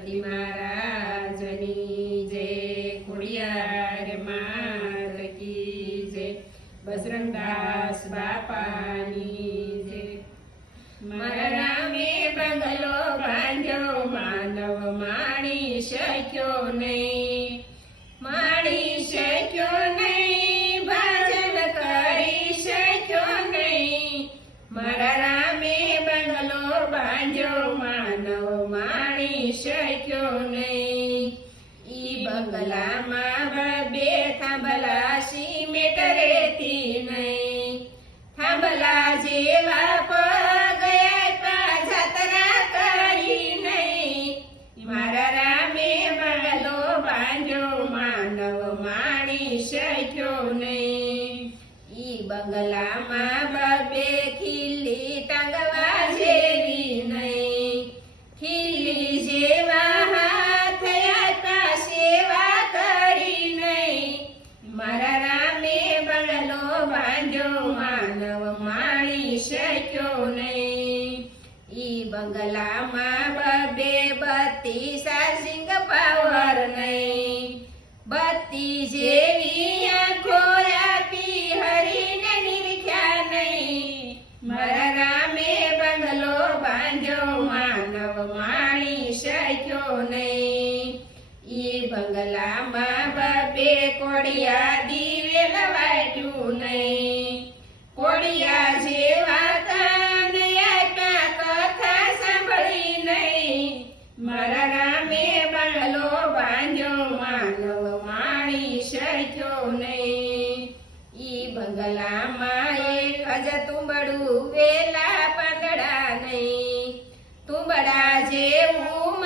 ગણપતિ મહારાજની જય ખોડિયાર માત કી જય બાપાની જય મારા રામે બંગલો બાંધ્યો માનવ માણી શક્યો નહીં માણી શક્યો નહીં ભજન કરી શક્યો નહીં મારા રામે બંગલો બાંધ્યો માનવ માણી શક્યો નહીં. ઈ બંગલામાં બે થાંભલા સિમેન્ટ રેતી નહીં. થાંભલા જેવા પગયા જાતરા કરી નહીં. મારા રામે બંગલો બાંધ્યો, માનવ માણી શક્યો નહીં. ઈ બંગલામાં બાંધ્યો માનવ માણી શક્યો નહીં ઈ બંગલામાં બબે બત્તી સાસિંગ પાવર નહીં. બત્તી જેવી આંખો આપી હરીને નિરખ્યા નહીં. મારા રામે બંગલો બાંધ્યો, માનવ માણી શક્યો નહીં. ઈ બંગલામાં બબે કોડિયા દિવેલ વાટ્યું નહીં. કોડિયા મારા રામે બંગલો બાંધ્યો માનવ માણી શક્યો નહીં. ઈ બંગલામાં એક જ તુંબડું વેલા પાંદડા નહીં. તુંબડા જેવું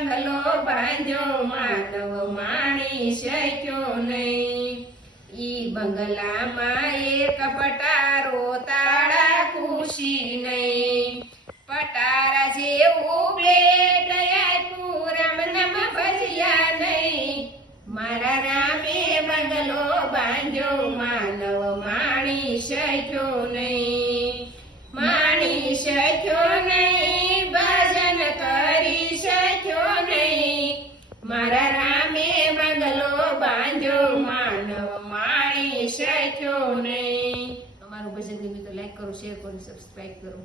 બંગલો બાંધ્યો, માનવ માણી શક્યો નહીં. ઈ બંગલામાં એક પટારો તાળા ખુશી નહીં. પટારા જેવું બેટ આપ્યું, રામ નામ ભજ્યા નહીં. મારા રામે બંગલો બાંધ્યો, માનવ માણી શક્યો નહીં. માણી શક્યો નહીં. મારા રામે મગલો બાંધ્યો, માનવ માણી શક્યો નહીં. અમારું ભજન ગમ્યું તો લાઈક કરો શેર કરો સબસ્ક્રાઈબ કરો.